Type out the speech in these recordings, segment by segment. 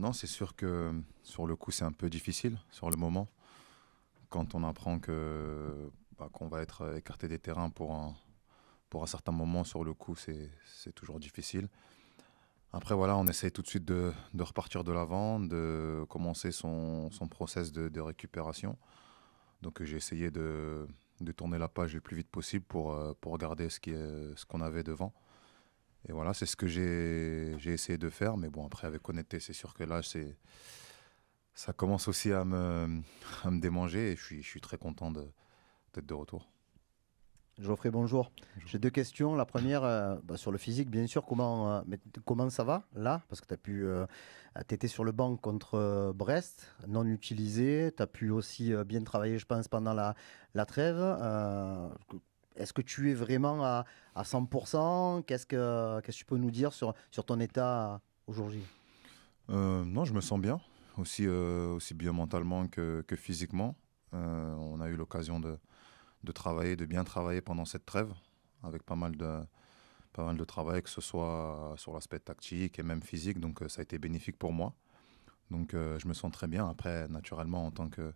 Non, c'est sûr que sur le coup, c'est un peu difficile sur le moment. Quand on apprend qu'on va être écarté des terrains pour un certain moment, sur le coup, c'est toujours difficile. Après, voilà, on essaye tout de suite de repartir de l'avant, de commencer son process de récupération. Donc, j'ai essayé de tourner la page le plus vite possible pour regarder ce qu'on avait devant. Et voilà, c'est ce que j'ai essayé de faire. Mais bon, après, avec honnêteté, c'est sûr que là, ça commence aussi à me démanger et je suis très content d'être de retour. Geoffrey, bonjour. Bonjour. J'ai deux questions. La première, sur le physique, bien sûr. Comment ça va là? Parce que tu étais sur le banc contre Brest, non utilisé. Tu as pu aussi bien travailler, je pense, pendant la trêve. Est-ce que tu es vraiment à 100%? Qu'est-ce que tu peux nous dire sur ton état aujourd'hui? Non, je me sens bien, aussi bien mentalement que physiquement. On a eu l'occasion de travailler, de bien travailler pendant cette trêve, avec pas mal de travail, que ce soit sur l'aspect tactique et même physique. Donc ça a été bénéfique pour moi. Donc je me sens très bien. Après, naturellement, en tant que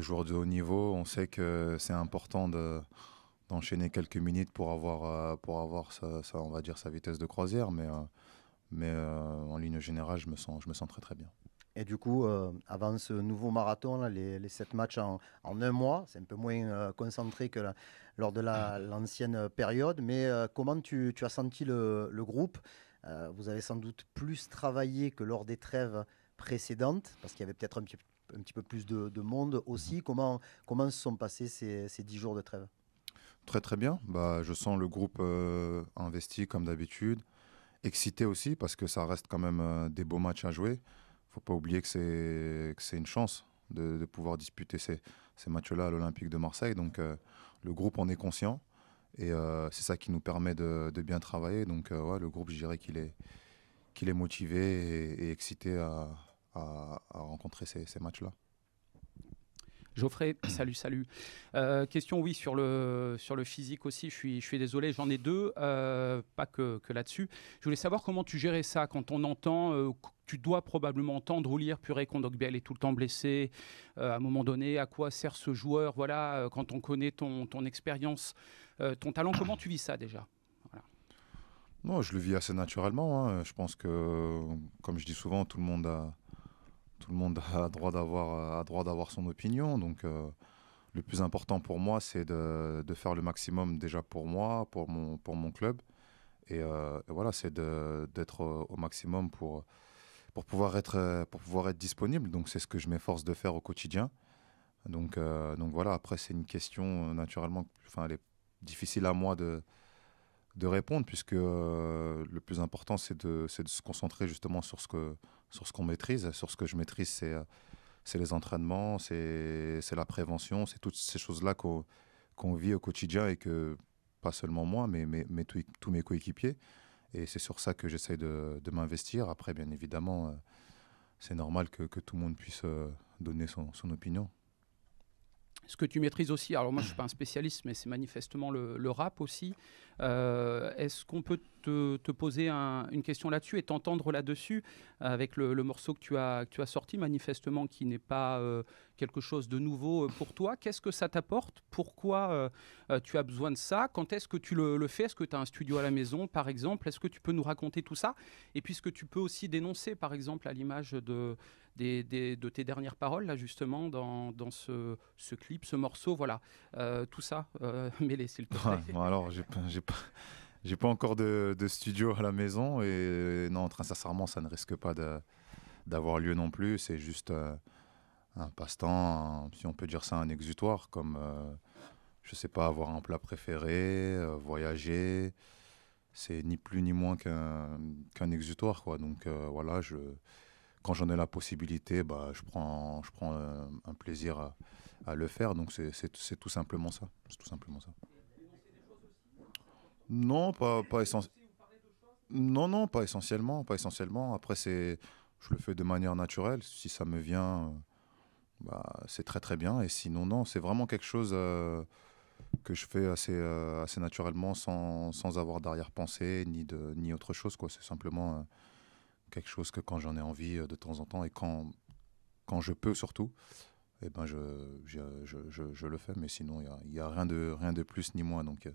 joueur de haut niveau, on sait que c'est important d'enchaîner quelques minutes pour avoir on va dire, sa vitesse de croisière. Mais en ligne générale, je me sens très très bien. Et du coup, avant ce nouveau marathon, là, les 7 matchs en un mois, c'est un peu moins concentré que lors de l'ancienne période. Mais comment tu as senti le groupe? Vous avez sans doute plus travaillé que lors des trêves précédentes, parce qu'il y avait peut-être un petit peu plus de monde Mhm. aussi. Comment se sont passés ces 10 jours de trêve? Très très bien. Bah, je sens le groupe investi comme d'habitude, excité aussi parce que ça reste quand même des beaux matchs à jouer. Faut pas oublier que c'est une chance de pouvoir disputer ces matchs-là à l'Olympique de Marseille. Donc le groupe en est conscient et c'est ça qui nous permet de bien travailler. Donc ouais, le groupe, je dirais qu'il est motivé et excité à rencontrer ces matchs-là. Geoffrey, salut, salut. Question, oui, sur le physique aussi. Je suis désolé, j'en ai deux, pas que là-dessus. Je voulais savoir comment tu gérais ça quand on entend, tu dois probablement entendre ou lire purée Kondogbia est tout le temps blessé. À un moment donné, à quoi sert ce joueur? Voilà, quand on connaît ton expérience, ton talent, comment tu vis ça déjà? Voilà. Non, je le vis assez naturellement, hein. Je pense que, comme je dis souvent, tout le monde a droit d'avoir son opinion. Donc, le plus important pour moi, c'est de faire le maximum déjà pour moi, pour mon club. Et voilà, c'est d'être au maximum pour pouvoir être disponible. Donc, c'est ce que je m'efforce de faire au quotidien. Donc voilà, après, c'est une question, naturellement, enfin, elle est difficile à moi de répondre, puisque le plus important, c'est de se concentrer justement sur ce qu'on maîtrise. Sur ce que je maîtrise, c'est les entraînements, c'est la prévention, c'est toutes ces choses-là qu'on vit au quotidien et que, pas seulement moi, mais tous mes coéquipiers. Et c'est sur ça que j'essaye de m'investir. Après, bien évidemment, c'est normal que tout le monde puisse donner son opinion. Ce que tu maîtrises aussi, alors moi je ne suis pas un spécialiste, mais c'est manifestement le rap aussi. Est-ce qu'on peut te poser une question là-dessus et t'entendre là-dessus avec le morceau que tu as sorti, manifestement qui n'est pas quelque chose de nouveau pour toi? Qu'est-ce que ça t'apporte? Pourquoi tu as besoin de ça? Quand est-ce que tu le fais? Est-ce que tu as un studio à la maison, par exemple? Est-ce que tu peux nous raconter tout ça? Et puisque tu peux aussi dénoncer, par exemple, à l'image de tes dernières paroles, là, justement, dans ce clip, ce morceau, voilà. Tout ça, mêlé, s'il te plaît. Bon, alors, j'ai pas encore de studio à la maison et non, très sincèrement, ça ne risque pas d'avoir lieu non plus. C'est juste un passe-temps, si on peut dire ça, un exutoire, comme, je sais pas, avoir un plat préféré, voyager. C'est ni plus ni moins qu'un exutoire, quoi. Donc voilà, quand j'en ai la possibilité, bah, je prends un plaisir à le faire. Donc c'est tout simplement ça. C'est tout simplement ça. Non, pas essentiellement. Non, non, pas essentiellement, pas essentiellement. Après, je le fais de manière naturelle. Si ça me vient, bah, c'est très très bien. Et sinon, non, c'est vraiment quelque chose que je fais assez naturellement, sans avoir d'arrière-pensée ni autre chose, quoi. C'est simplement quelque chose que quand j'en ai envie de temps en temps et quand je peux surtout, eh ben je le fais. Mais sinon, il y a rien de plus ni moins. Donc, il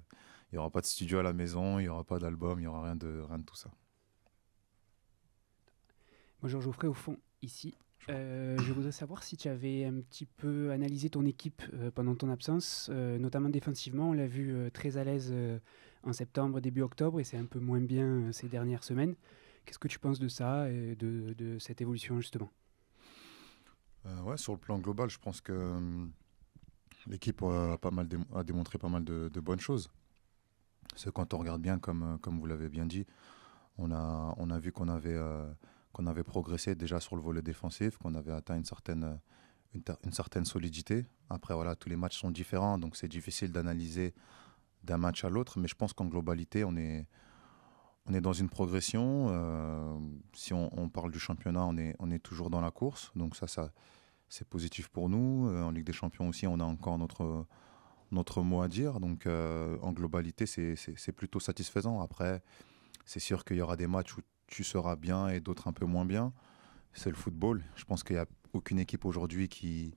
n'y aura pas de studio à la maison, il n'y aura pas d'album, il n'y aura rien de tout ça. Bonjour Geoffrey, au fond, ici. Je voudrais savoir si tu avais un petit peu analysé ton équipe pendant ton absence, notamment défensivement. On l'a vu très à l'aise en septembre, début octobre, et c'est un peu moins bien ces dernières semaines. Qu'est-ce que tu penses de ça et de cette évolution justement? Ouais, sur le plan global, je pense que l'équipe a démontré pas mal de bonnes choses. C'est quand on regarde bien, comme vous l'avez bien dit, on a vu qu'on avait progressé déjà sur le volet défensif, qu'on avait atteint une certaine solidité. Après, voilà, tous les matchs sont différents, donc c'est difficile d'analyser d'un match à l'autre, mais je pense qu'en globalité, on est dans une progression. Si on parle du championnat, on est toujours dans la course, donc ça c'est positif pour nous. En Ligue des Champions aussi, on a encore notre mot à dire, donc en globalité, c'est plutôt satisfaisant. Après, c'est sûr qu'il y aura des matchs où tu seras bien et d'autres un peu moins bien. C'est le football. Je pense qu'il n'y a aucune équipe aujourd'hui qui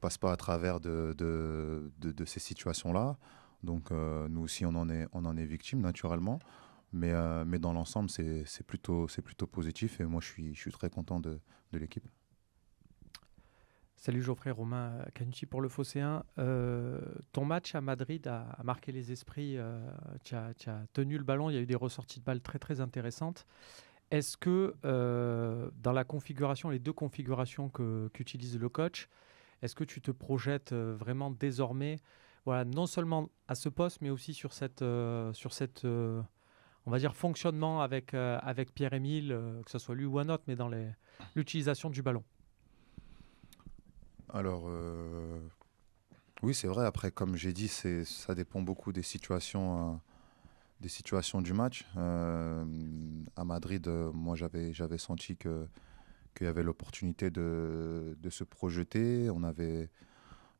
passe pas à travers de ces situations-là. Donc nous aussi, on en est victime naturellement. Mais dans l'ensemble, c'est plutôt positif. Et moi, je suis très content de l'équipe. Salut Geoffrey, Romain Canucci pour le Phocéen. Ton match à Madrid a marqué les esprits. Tu as tenu le ballon, il y a eu des ressorties de balles très très intéressantes. Est-ce que dans la configuration, les deux configurations qu'utilise le coach, est-ce que tu te projettes vraiment désormais, voilà, non seulement à ce poste, mais aussi sur cette on va dire fonctionnement avec Pierre-Emile, que ce soit lui ou un autre, mais dans l'utilisation du ballon? Alors, oui, c'est vrai. Après, comme j'ai dit, ça dépend beaucoup des situations du match. À Madrid, moi, j'avais senti qu'il y avait l'opportunité de se projeter.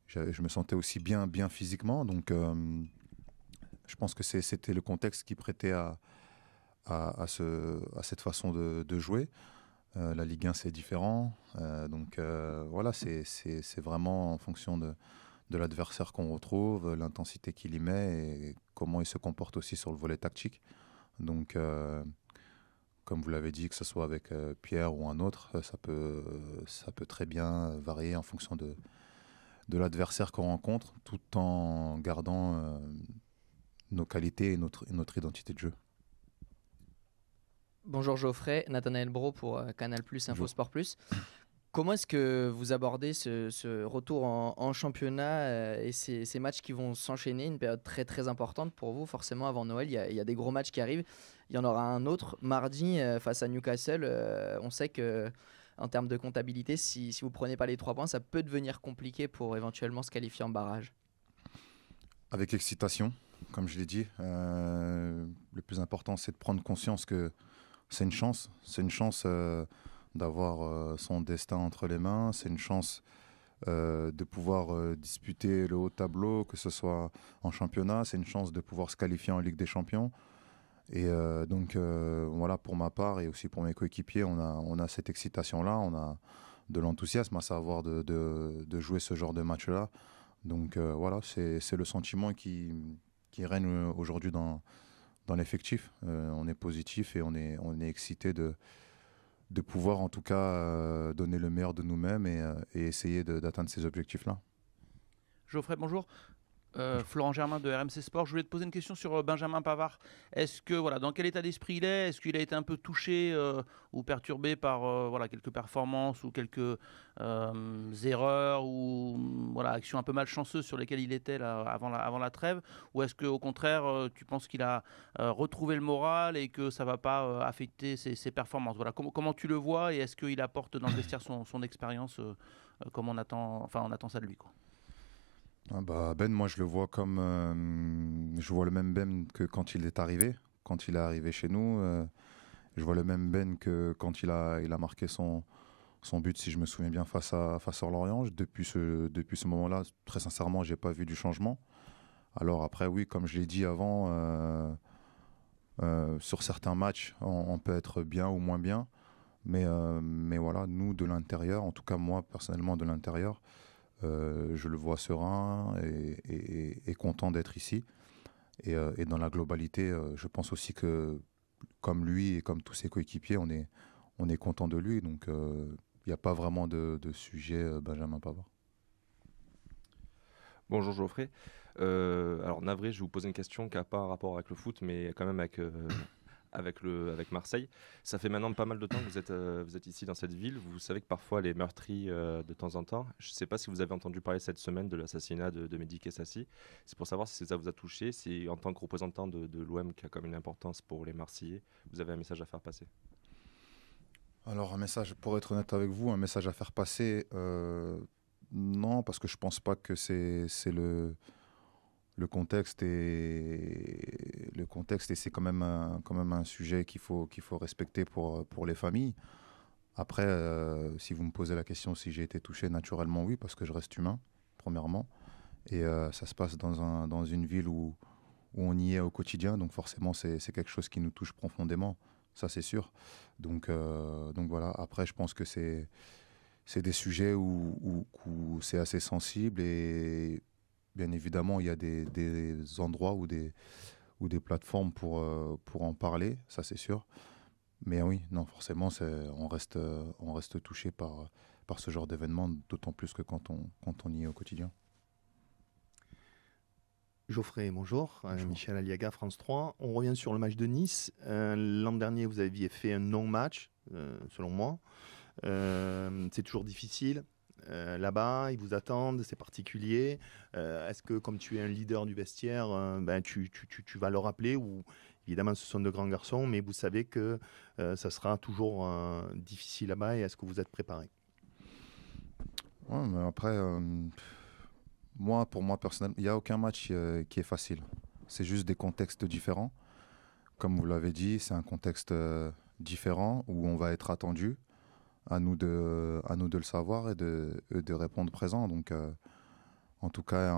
Je me sentais aussi bien physiquement. Donc, je pense que c'était le contexte qui prêtait à cette façon de jouer. La Ligue 1, c'est différent. Donc voilà, c'est vraiment en fonction de l'adversaire qu'on retrouve, l'intensité qu'il y met et comment il se comporte aussi sur le volet tactique. Donc, comme vous l'avez dit, que ce soit avec Pierre ou un autre, ça peut très bien varier en fonction de l'adversaire qu'on rencontre, tout en gardant nos qualités et notre identité de jeu. Bonjour Geoffrey, Nathanaël Bro pour Canal+, Info Sport Plus. Comment est-ce que vous abordez ce retour en championnat et ces matchs qui vont s'enchaîner, une période très très importante pour vous, forcément avant Noël, il y a des gros matchs qui arrivent. Il y en aura un autre mardi face à Newcastle. On sait que en termes de comptabilité, si vous ne prenez pas les 3 points, ça peut devenir compliqué pour éventuellement se qualifier en barrage. Avec excitation, comme je l'ai dit, le plus important c'est de prendre conscience que c'est une chance d'avoir son destin entre les mains, c'est une chance de pouvoir disputer le haut tableau, que ce soit en championnat, c'est une chance de pouvoir se qualifier en Ligue des Champions. Et donc voilà, pour ma part et aussi pour mes coéquipiers, on a cette excitation-là, on a de l'enthousiasme à savoir de jouer ce genre de match-là. Donc voilà, c'est le sentiment qui règne aujourd'hui dans l'effectif. On est positif et on est excité de pouvoir en tout cas donner le meilleur de nous-mêmes et essayer d'atteindre ces objectifs-là. Geoffrey, bonjour. Florent Germain de RMC Sport. Je voulais te poser une question sur Benjamin Pavard. Est-ce que dans quel état d'esprit il est? Est-ce qu'il a été un peu touché ou perturbé par quelques performances ou quelques erreurs ou actions un peu malchanceuses sur lesquelles il était là, avant la trêve? Ou est-ce qu'au contraire, tu penses qu'il a retrouvé le moral et que ça ne va pas affecter ses performances? Comment tu le vois et est-ce qu'il apporte dans le vestiaire son expérience comme on attend ça de lui, quoi? Ben, moi je le vois je vois le même Ben que quand il est arrivé chez nous. Je vois le même Ben que quand il a marqué son but, si je me souviens bien, face à Lorient. Depuis ce moment-là, très sincèrement, j'ai pas vu du changement. Alors après, oui, comme je l'ai dit avant, sur certains matchs, on peut être bien ou moins bien. Mais voilà, nous de l'intérieur, en tout cas moi personnellement de l'intérieur, je le vois serein et content d'être ici. Et dans la globalité, je pense aussi que comme lui et comme tous ses coéquipiers, on est content de lui. Donc il n'y a pas vraiment de sujet Benjamin Pavard. Bonjour Geoffrey. Alors navré, je vais vous poser une question qui n'a pas un rapport avec le foot, mais quand même avec Marseille. Ça fait maintenant pas mal de temps que vous êtes ici dans cette ville. Vous savez que parfois les meurtris de temps en temps. Je ne sais pas si vous avez entendu parler cette semaine de l'assassinat de Mehdi Kessassi. C'est pour savoir si ça vous a touché, si en tant que représentant de l'OM qui a comme une importance pour les Marseillais, vous avez un message à faire passer. Alors un message, pour être honnête avec vous, un message à faire passer, non, parce que je pense pas que c'est le contexte et c'est quand même un sujet qu'il faut respecter pour les familles. Après, si vous me posez la question si j'ai été touché, naturellement oui, parce que je reste humain, premièrement. Et ça se passe dans une ville où on y est au quotidien, donc forcément c'est quelque chose qui nous touche profondément, ça c'est sûr. Donc voilà, après je pense que c'est des sujets où c'est assez sensible et bien évidemment il y a des endroits ou des plateformes pour en parler, ça c'est sûr. Mais oui, non, forcément on reste touché par ce genre d'événement, d'autant plus que quand on y est au quotidien. Geoffrey, bonjour. Bonjour. Michel Aliaga, France 3. On revient sur le match de Nice. L'an dernier, vous aviez fait un non-match, selon moi. C'est toujours difficile. Là-bas, ils vous attendent, c'est particulier. Est-ce que, comme tu es un leader du vestiaire, tu vas leur rappeler ou évidemment, ce sont de grands garçons, mais vous savez que ça sera toujours difficile là-bas et est-ce que vous êtes préparé? Ouais, mais après, pour moi personnellement, il n'y a aucun match qui est facile. C'est juste des contextes différents. Comme vous l'avez dit, c'est un contexte différent où on va être attendu. À nous de le savoir et de répondre présent. Donc, en tout cas,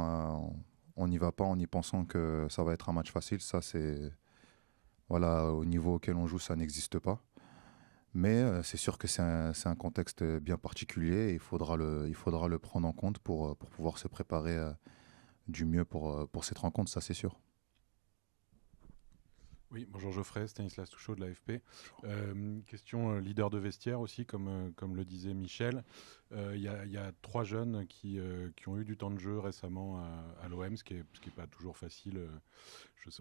on n'y va pas en y pensant que ça va être un match facile. Ça, voilà, au niveau auquel on joue, ça n'existe pas. Mais c'est sûr que c'est un contexte bien particulier et il faudra le prendre en compte pour pouvoir se préparer du mieux pour cette rencontre, ça c'est sûr. Oui, bonjour Geoffrey, Stanislas Touchot de l'AFP. Question leader de vestiaire aussi, comme le disait Michel. Il y a 3 jeunes qui ont eu du temps de jeu récemment à l'OM, ce qui est pas toujours facile.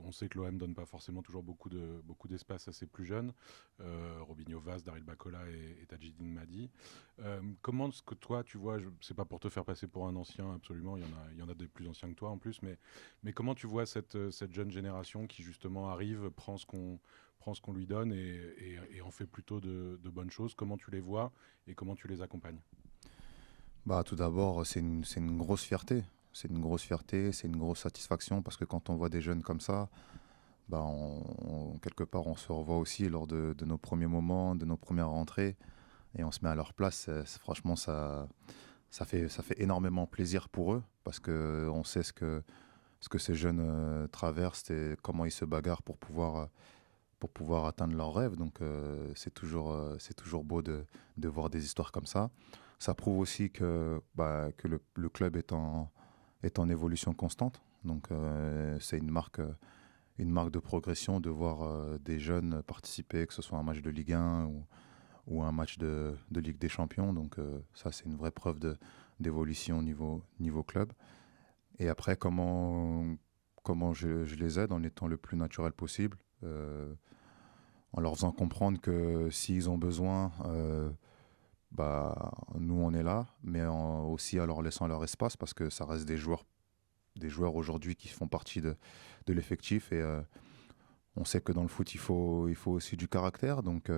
On sait que l'OM donne pas forcément toujours beaucoup d'espace à ces plus jeunes. Robinho Vaz, Daryl Bacola et Tadjidine Madi. Comment est-ce que toi, tu vois, c'est pas pour te faire passer pour un ancien, absolument, il y en a des plus anciens que toi en plus, mais comment tu vois cette jeune génération qui justement arrive, prend ce qu'on lui donne et en fait plutôt de bonnes choses? Comment tu les vois et comment tu les accompagnes? Tout d'abord, c'est une grosse fierté. C'est une grosse fierté, c'est une grosse satisfaction parce que quand on voit des jeunes comme ça, quelque part, on se revoit aussi lors de nos premiers moments, de nos premières rentrées et on se met à leur place. Franchement, ça fait énormément plaisir pour eux parce qu'on sait ce que ces jeunes traversent et comment ils se bagarrent pour pouvoir atteindre leurs rêves. Donc, c'est toujours beau de voir des histoires comme ça. Ça prouve aussi que le club est en évolution constante. Donc, c'est une marque de progression de voir des jeunes participer, que ce soit un match de Ligue 1 ou un match de Ligue des Champions. Donc, ça, c'est une vraie preuve d'évolution niveau club. Et après, comment je les aide en étant le plus naturel possible, en leur faisant comprendre que s'ils ont besoin, nous on est là, mais aussi en leur laissant leur espace parce que ça reste des joueurs aujourd'hui qui font partie de l'effectif et on sait que dans le foot il faut aussi du caractère, donc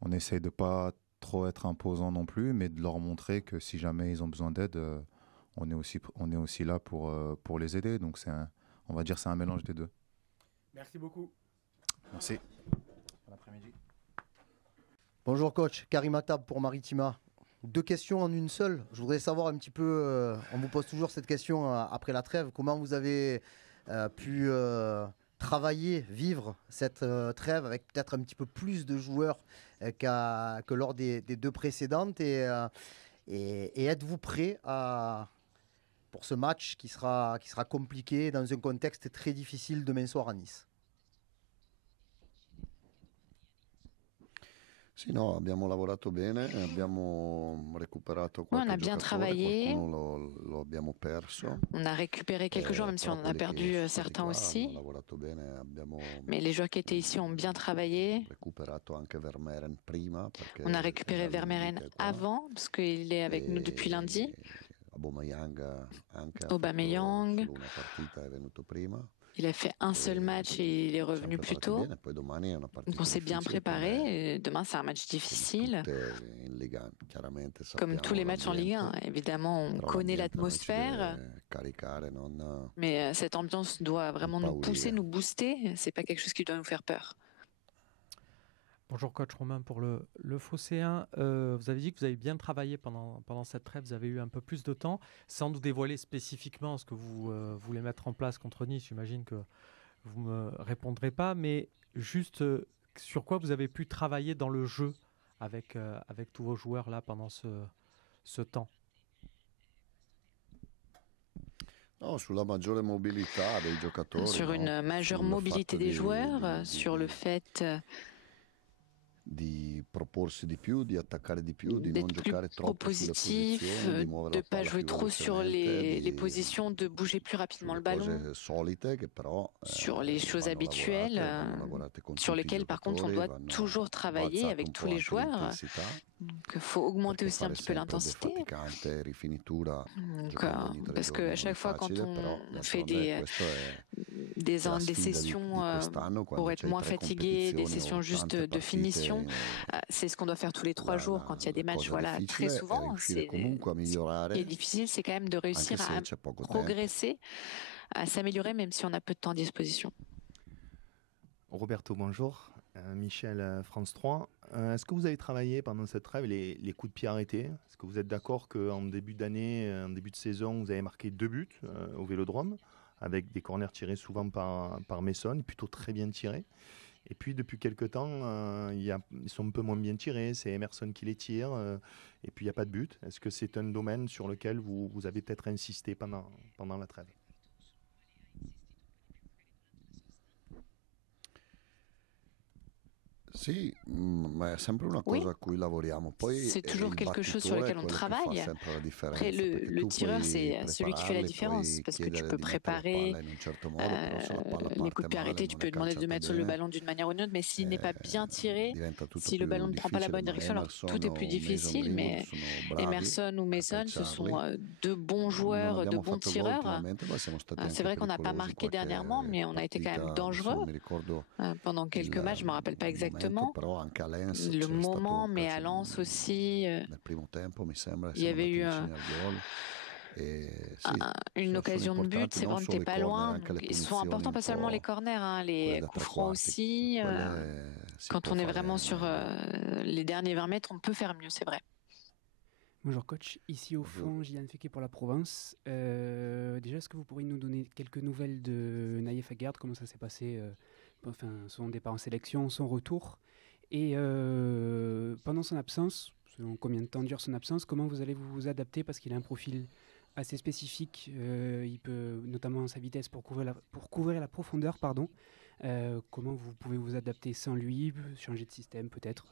on essaye de pas trop être imposant non plus, mais de leur montrer que si jamais ils ont besoin d'aide, on est aussi là pour les aider. Donc on va dire c'est un mélange des deux. Merci beaucoup. Merci. Bon après-midi. Bonjour coach, Karim Attab pour Maritima. 2 questions en une seule. Je voudrais savoir un petit peu, on vous pose toujours cette question après la trêve, comment vous avez pu travailler, vivre cette trêve avec peut-être un petit peu plus de joueurs que lors des 2 précédentes. Et êtes-vous prêt pour ce match qui sera compliqué dans un contexte très difficile demain soir à Nice? Sì, no, abbiamo lavorato bene, abbiamo recuperato On qualche a bien giocatore, travaillé, qualcuno lo abbiamo perso. on a récupéré quelques joueurs, même si on Però en a quelli che perdu sono stati certains qua aussi. hanno lavorato bene, abbiamo Mais les joueurs qui étaient ici ont bien travaillé. recuperato anche Vermeeren prima perché On a récupéré Vermeeren était qua. avant, parce qu'il est avec nous depuis lundi. Aubameyang anche ha Aubameyang, fatto solo una partita, è venuto prima. il a fait un seul match et il est revenu plus tôt. Bene, poi domani è una partita Donc on s'est bien difficile préparé. come Et demain, c'est un match difficile. tutte in Liga, chiaramente Comme sappiamo tous les matchs en Ligue 1, l'ambiente, évidemment, on però connaît l'ambiente noi ci l'atmosphère. deve caricare, non Mais cette ambiance doit vraiment nous pousser, impaurire. nous booster. C'est pas quelque chose qui doit nous faire peur. Bonjour coach Romain pour le Phocéen. Vous avez dit que vous avez bien travaillé pendant cette trêve, vous avez eu un peu plus de temps, sans nous dévoiler spécifiquement ce que vous voulez mettre en place contre Nice. J'imagine que vous ne me répondrez pas, mais juste sur quoi vous avez pu travailler dans le jeu avec tous vos joueurs là pendant ce temps. No, sulla maggiore mobilità dei giocatori, Sur une majeure sul mobilité fatto des joueurs, sur le fait di proporsi di più, di attaccare di più, di non d'être plus giocare troppo sulle propositif, posizioni, di muovere de la ne pas palla jouer più trop sur velocemente, les positions, de bouger plus rapidement le sulle ballon, cose solite che però sur les choses vanno habituelles, vanno lavorate con sur tutti i lesquelles par contre on giocatori, doit vanno toujours travailler alzate avec un tous po' les anche joueurs. l'intensità, Donc il faut augmenter perché aussi un fare petit peu sempre l'intensité. defaticante, rifinitura, Donc, giocando ogni 3 parce giorni qu'à non chaque è fois quand facile, però on fait d'altronde questo è des la sfida di sessions quest'anno, pour quando être c'hai moins 3 fatigué, des competizioni sessions o juste tante de finition, partite, c'est ce qu'on doit faire tous les 3 jours quand il y a des la matchs cosa très difficile è souvent. riuscire comunque a Ce qui est migliorare, difficile, c'est quand même de anche réussir se à c'è poco tempo. progresser, à s'améliorer même si on a peu de temps à disposition. Roberto, bonjour. Michel, France 3. Est-ce que vous avez travaillé pendant cette trêve les coups de pied arrêtés? Est-ce que vous êtes d'accord qu'en début d'année, en début de saison, vous avez marqué 2 buts au Vélodrome, avec des corners tirés souvent par Messon, plutôt très bien tirés? Et puis depuis quelques temps, ils sont un peu moins bien tirés, c'est Emerson qui les tire, et puis il n'y a pas de but. Est-ce que c'est un domaine sur lequel vous avez peut-être insisté pendant la trêve? Sì, ma è sempre una Oui, cosa a cui lavoriamo. Poi c'est toujours il quelque chose sur battitore è lequel on quello che fa travaille. sempre la Après, differenza, perché le tu tireur, puoi c'est celui qui fait la prepararli, différence, puoi parce que tu chiedere peux di mettere la préparer palla in un certo modo, però se la palla les coups parte de pied male, arrêtés, tu non peux è demander de calciata mettre le bene, ballon d'une manière ou d'une autre, mais s'il n'est pas bien tiré, diventa tutto si le più ballon ne prend pas la difficile. bonne Ma direction, alors Emerson tout est plus o Mason difficile, Greenwood mais sono bravi Emerson ou a Mason, ce sont calciarli. deux bons Non joueurs, de abbiamo bons fatto gol tireurs. ultimamente, ma siamo stati C'est anche vrai qu'on n'a pas pericolosi marqué dernièrement, qualche mais on a été quand même partita, adesso dangereux non mi ricordo pendant quelques matchs, je ne me rappelle pas il momento, exactement però anche a Lens le c'era stato moment, un mais à calcio Lens aussi, nel primo tempo, mi sembra, il y siamo avait andati eu vicini al gol. E sì, une sono occasion de but, importanti c'est non vrai que solo t'es i pas corner, loin. anche le Ils sont punizioni importants un pas seulement les po' corners, quelle les da coups tre francs quarti. aussi. Quelle si Quand può on est fare vraiment sur meglio. les derniers 20 mètres, on peut faire mieux, c'est vrai. Bonjour coach, ici au fond, Gillian Féquet pour la Provence. Déjà, est-ce que vous pourriez nous donner quelques nouvelles de Naïef Aguerd? Comment ça s'est passé, son départ en sélection, son retour? Et pendant son absence, selon combien de temps dure son absence, comment vous allez vous adapter? Parce qu'il a un profil assez spécifique, il peut, notamment sa vitesse pour couvrir la profondeur, pardon. Comment vous pouvez vous adapter sans lui, changer de système peut-être?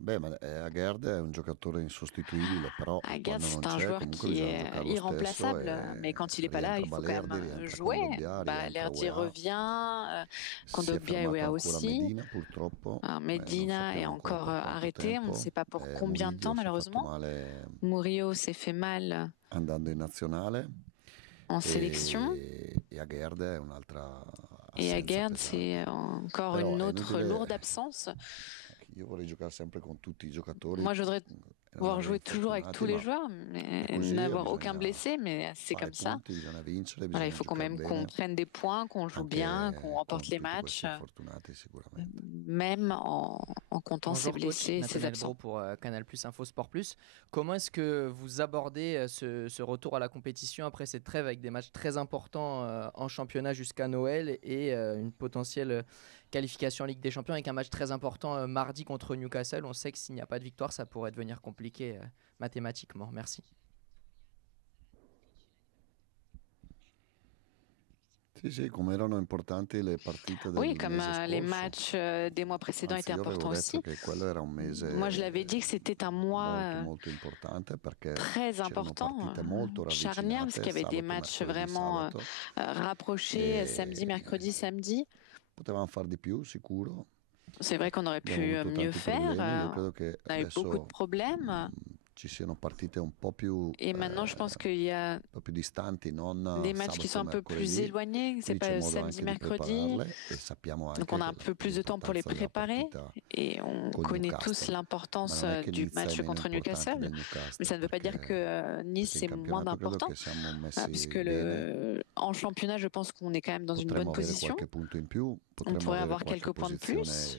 Beh, ma Aguerd è un giocatore insostituibile, però Aguerd, quando non c'est un c'è joueur comunque qui bisogna est giocarlo stesso irremplaçable, mais quand il n'est pas là, rientra il faut quand Balerdi, même rientra jouer. Kondogbia, rientra Balerdi Weah. revient, Si è Kondogbia et fermato Weah ancora aussi. Medina purtroppo, non Medina est sappiamo ancora encore per quanto arrêté, on ne tempo. sait pas pour combien de temps Murillo si è fatto malheureusement. male Murillo s'est fait mal andando in nazionale en sélection. e Aguerd è un'altra Et assenza Aguerd, pesante. c'est encore Però une è autre inutile, lourde absence. io vorrei giocare sempre con tutti i giocatori Moi, je voudrais Pouvoir jouer toujours avec tous les joueurs, mais n'avoir aucun blessé, mais c'est comme ça. Voilà, il faut quand même qu'on prenne des points, qu'on joue bien, qu'on remporte les matchs, même en comptant ses blessés, ses absents. Pour Canal+ Info Sport+. Comment est-ce que vous abordez ce retour à la compétition après cette trêve avec des matchs très importants en championnat jusqu'à Noël et une potentielle qualification en Ligue des Champions avec un match très important mardi contre Newcastle? On sait que s'il n'y a pas de victoire, ça pourrait devenir compliqué mathématiquement. Merci. Oui, comme les matchs des mois précédents étaient importants aussi. Moi, je l'avais dit que c'était un mois très important, charnière, parce qu'il y avait des matchs vraiment rapprochés, samedi, mercredi, samedi. C'est vrai qu'on aurait pu mieux faire. On a eu beaucoup de problèmes. Et maintenant, je pense qu'il y a des matchs qui sont un peu plus éloignés. C'est pas samedi, mercredi. Donc, on a un peu plus de temps pour les préparer. Et on connaît tous l'importance du match contre Newcastle. Mais ça ne veut pas dire que Nice est moins important. Puisque en championnat, je pense qu'on est quand même dans une bonne position. On pourrait avoir quelques points de plus.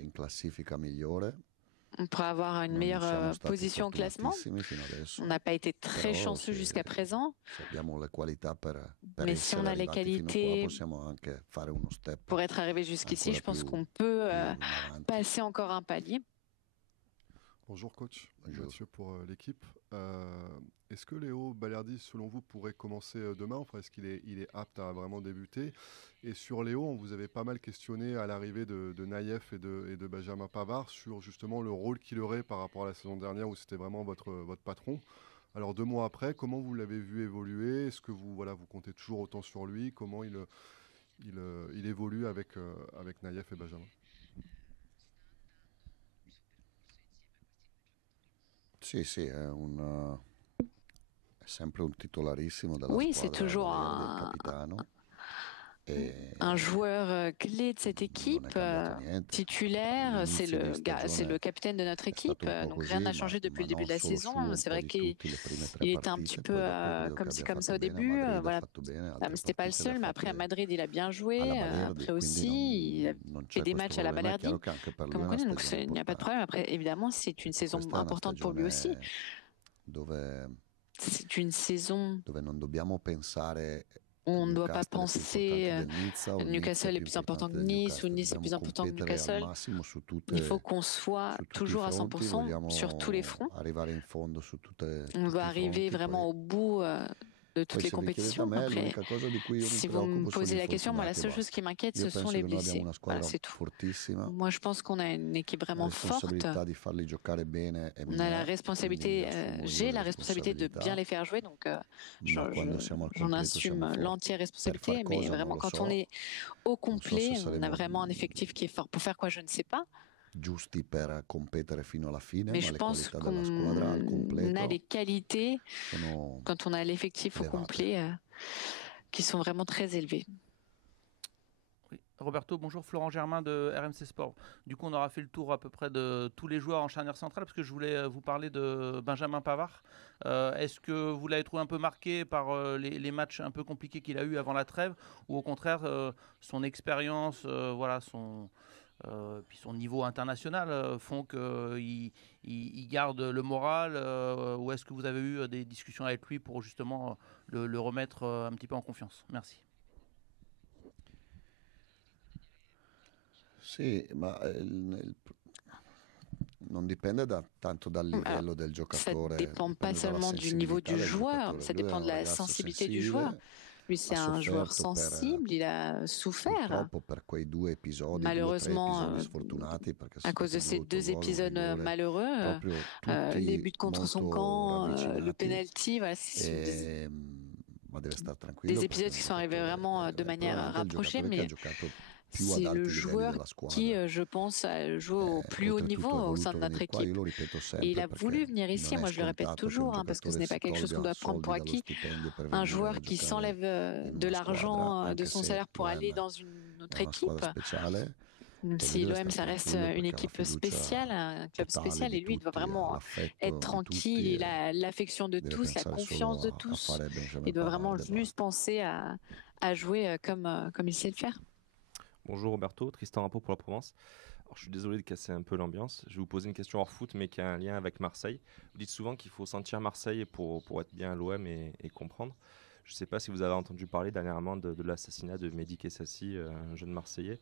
On pourrait avoir une meilleure position au classement. On n'a pas été très chanceux jusqu'à présent. Mais si on a les qualités pour être arrivé jusqu'ici, je pense qu'on peut passer encore un palier. Bonjour coach, Mathieu pour l'équipe. Est-ce que Léo Balerdi, selon vous, pourrait commencer demain? Enfin, est-ce qu'il est apte à vraiment débuter? Et sur Léo, on vous avait pas mal questionné à l'arrivée de Naïef et de Benjamin Pavard sur justement le rôle qu'il aurait par rapport à la saison dernière où c'était vraiment votre patron. Alors 2 mois après, comment vous l'avez vu évoluer? Est-ce que vous comptez toujours autant sur lui? Comment il évolue avec Naïef et Benjamin? Oui, c'est toujours un joueur clé de cette équipe, titulaire, c'est le capitaine de notre équipe, donc rien n'a changé depuis le début de la saison. C'est vrai qu'il était un petit peu comme ça au début, voilà. C'était pas le seul, mais après à Madrid il a bien joué, après aussi il a fait des matchs à la Balerdi, comme on connaît, donc il n'y a pas de problème. Après évidemment c'est une saison importante pour lui aussi. C'est une saison on ne doit pas penser Newcastle est plus important que Nice ou Nice est plus important que Newcastle. Il faut qu'on soit toujours à 100% sur tous les fronts. On va arriver vraiment au bout de toutes les compétitions. Après, si vous me posez la question, moi la seule chose qui m'inquiète, ce sont les blessés. Voilà, c'est tout. Moi je pense qu'on a une équipe vraiment forte. On a la responsabilité, j'ai la responsabilité de bien les faire jouer, donc j'en assume l'entière responsabilité. Mais vraiment, quand on est au complet, on a vraiment un effectif qui est fort. Pour faire quoi, je ne sais pas. Mais je pense qu'on a les qualités, quand on a l'effectif au complet, qui sont vraiment très élevés. Oui. Roberto, bonjour, Florent Germain de RMC Sport. Du coup, on aura fait le tour à peu près de tous les joueurs en charnière centrale, parce que je voulais vous parler de Benjamin Pavard. Est-ce que vous l'avez trouvé un peu marqué par les matchs un peu compliqués qu'il a eu avant la trêve, ou au contraire, son expérience, puis son niveau international font qu'il garde le moral, ou est-ce que vous avez eu des discussions avec lui pour justement le remettre un petit peu en confiance? Merci. Sì, ma non dipende tanto dal livello del giocatore. Ça ne dépend pas seulement du niveau du joueur, ça dépend de la sensibilité du joueur. Lui, c'est un joueur sensible, il a souffert. Malheureusement, à cause de ces 2 épisodes malheureux, les buts contre son camp, le penalty, voilà, c'est des épisodes qui sont arrivés vraiment de manière rapprochée, mais c'est le joueur qui, je pense, joue au plus haut niveau au sein de notre équipe. Et il a voulu venir ici, moi je le répète toujours, parce que ce n'est pas quelque chose qu'on doit prendre pour acquis. Un joueur qui s'enlève de l'argent de son salaire pour aller dans une autre équipe, Même si l'OM, ça reste une équipe spéciale, un club spécial, et lui, il doit vraiment être tranquille, il a l'affection de tous, la confiance de tous. Il doit vraiment juste penser à jouer comme il sait le faire. Bonjour Roberto, Tristan Rapeau pour la Provence. Alors, je suis désolé de casser un peu l'ambiance. Je vais vous poser une question hors foot, mais qui a un lien avec Marseille. Vous dites souvent qu'il faut sentir Marseille pour être bien à l'OM et comprendre. Je ne sais pas si vous avez entendu parler dernièrement de l'assassinat de Mehdi Kessassi, un jeune Marseillais.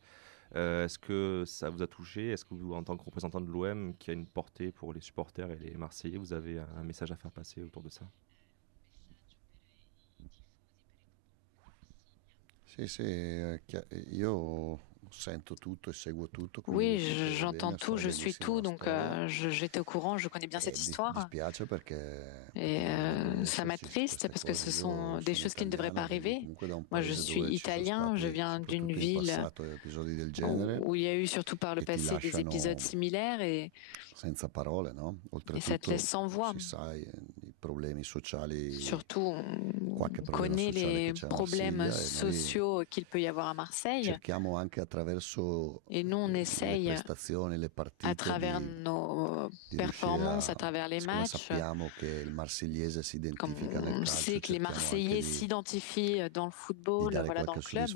Est-ce que ça vous a touché? Est-ce que vous, en tant que représentant de l'OM, qui a une portée pour les supporters et les Marseillais, vous avez un message à faire passer autour de ça? Oui, j'entends tout, je suis tout, donc j'étais au courant, je connais bien cette histoire. Et ça m'attriste parce que ce sont des choses qui ne devraient pas arriver. Moi, je suis italien, je viens d'une ville où il y a eu surtout par le passé des épisodes similaires et ça te laisse sans voix. Surtout, on connaît les problèmes sociaux qu'il peut y avoir à Marseille. Et nous, on essaye, à travers nos performances, à travers les matchs, comme on sait que les Marseillais s'identifient dans le football, voilà, dans le club,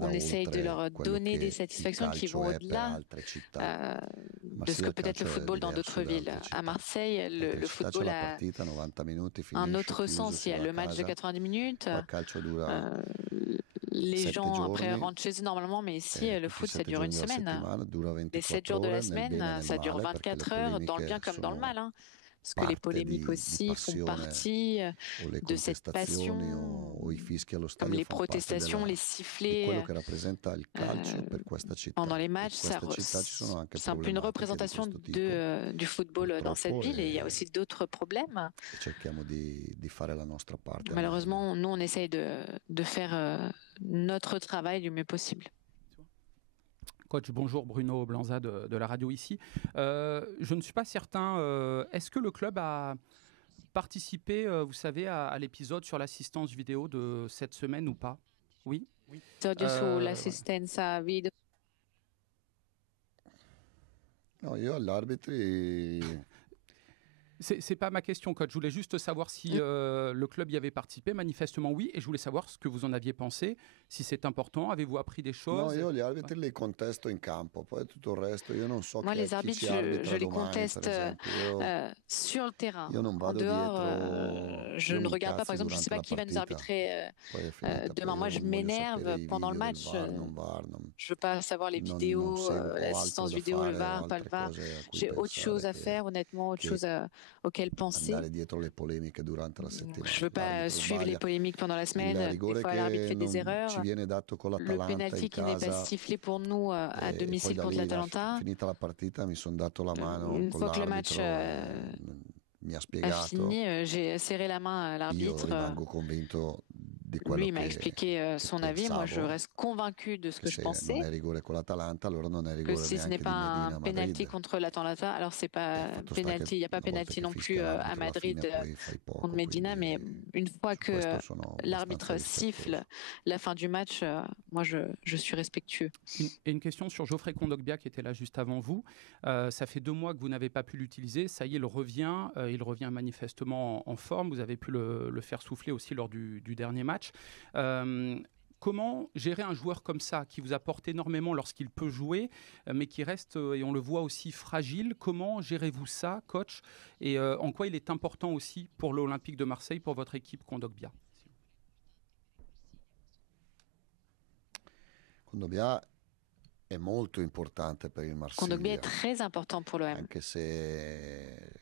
on essaye de leur donner des satisfactions qui vont au-delà de ce que peut être le football dans d'autres villes. À Marseille, le football a un autre sens. Il y a le match de 90 minutes. Les gens après rentrent chez eux normalement, mais ici le foot ça dure une semaine. Les 7 jours de la semaine, ça dure 24 heures, dans le bien comme dans le mal. Parce que les polémiques aussi font partie de cette passion, comme les protestations, les sifflets pendant les matchs. C'est un peu une représentation du football dans cette ville, et il y a aussi d'autres problèmes. Malheureusement, nous on essaye de faire notre travail du mieux possible. Coach, bonjour, Bruno Blanza de la radio ici. Je ne suis pas certain, est-ce que le club a participé, vous savez, à l'épisode sur l'assistance vidéo de cette semaine ou pas? Oui. L'assistenza video. No, io all'arbitri. C'est pas ma question, coach. Je voulais juste savoir si le club y avait participé. Manifestement, oui. Et je voulais savoir ce que vous en aviez pensé. Si c'est important, avez-vous appris des choses? No, io gli arbitri li contesto in campo. Poi tutto il resto, io non so. Moi, les arbitres, je les conteste sur le terrain. En dehors, je ne regarde pas. Par exemple, je ne sais pas qui va nous arbitrer demain. Moi, je m'énerve pendant le match. Je ne veux pas savoir les vidéos, l'assistance vidéo, le VAR, pas le VAR. J'ai autre chose à faire, honnêtement, autre chose auquel penser. Je ne veux pas suivre les polémiques pendant la semaine. Des fois, l'arbitre fait des erreurs. Le penalty qui n'est pas sifflé pour nous à domicile contre l'Atalanta. Une fois que le match a fini, j'ai serré la main à l'arbitre. Lui, il m'a expliqué son avis. Moi, je reste convaincu de ce que je pensais. Que si ce n'est pas un penalty contre l'Atalanta, alors c'est pas penalty. Il n'y a pas penalty non plus à Madrid contre Medina. Mais une fois que l'arbitre siffle la fin du match, moi, je suis respectueux. Et une question sur Geoffrey Kondogbia qui était là juste avant vous. Ça fait 2 mois que vous n'avez pas pu l'utiliser. Ça y est, il revient manifestement en forme. Vous avez pu le faire souffler aussi lors du dernier match. Comment gérer un joueur comme ça qui vous apporte énormément lorsqu'il peut jouer, mais qui reste, et on le voit aussi, fragile? Comment gérez-vous ça, coach? Et en quoi il est important aussi pour l'Olympique de Marseille, pour votre équipe Kondogbia? Kondogbia è molto importante per il Marsiglia. Kondogbia est très important pour l'OM. Anche se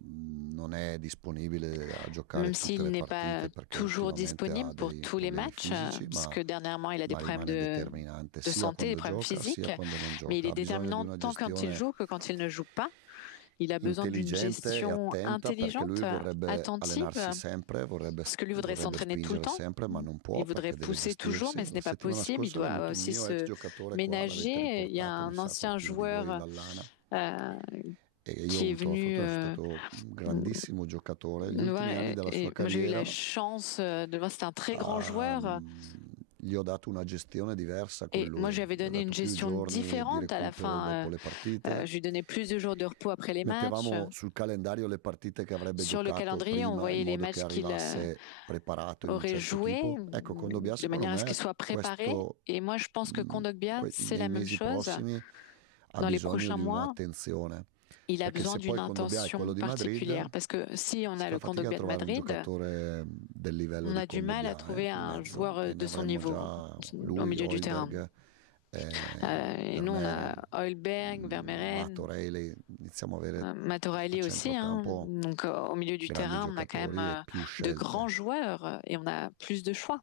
non è disponibile a giocare. Même s'il n'est pas toujours disponible pour tous les matchs, parce que dernièrement il a des problèmes de santé, des problèmes physiques, mais il est déterminant tant quand il joue que quand il ne joue pas. Il a besoin d'une gestion intelligente, attentive, parce que lui voudrait s'entraîner tout le temps. Il voudrait pousser toujours, mais ce n'est pas possible. Il doit aussi se ménager. Il y a un ancien joueur qui est venu. Moi, j'ai eu la chance de voir, c'était un très grand joueur. Et moi, je lui avais donné une gestion différente à la fin. Je lui donnais plus de jours de repos après les matchs. Sur le calendrier, on voyait les matchs qu'il aurait joués, de manière à ce qu'il soit préparé. Et moi, je pense que Kondogbia, c'est la même chose. Dans les prochains mois, il a besoin d'une intention particulière. Parce que si on a le Kondogbia de Madrid, on a du mal à trouver un joueur de son niveau au milieu du terrain. Et nous, on a Højbjerg, Vermeeren, Matorelli aussi. Donc, au milieu du terrain, on a quand même de grands joueurs et on a plus de choix.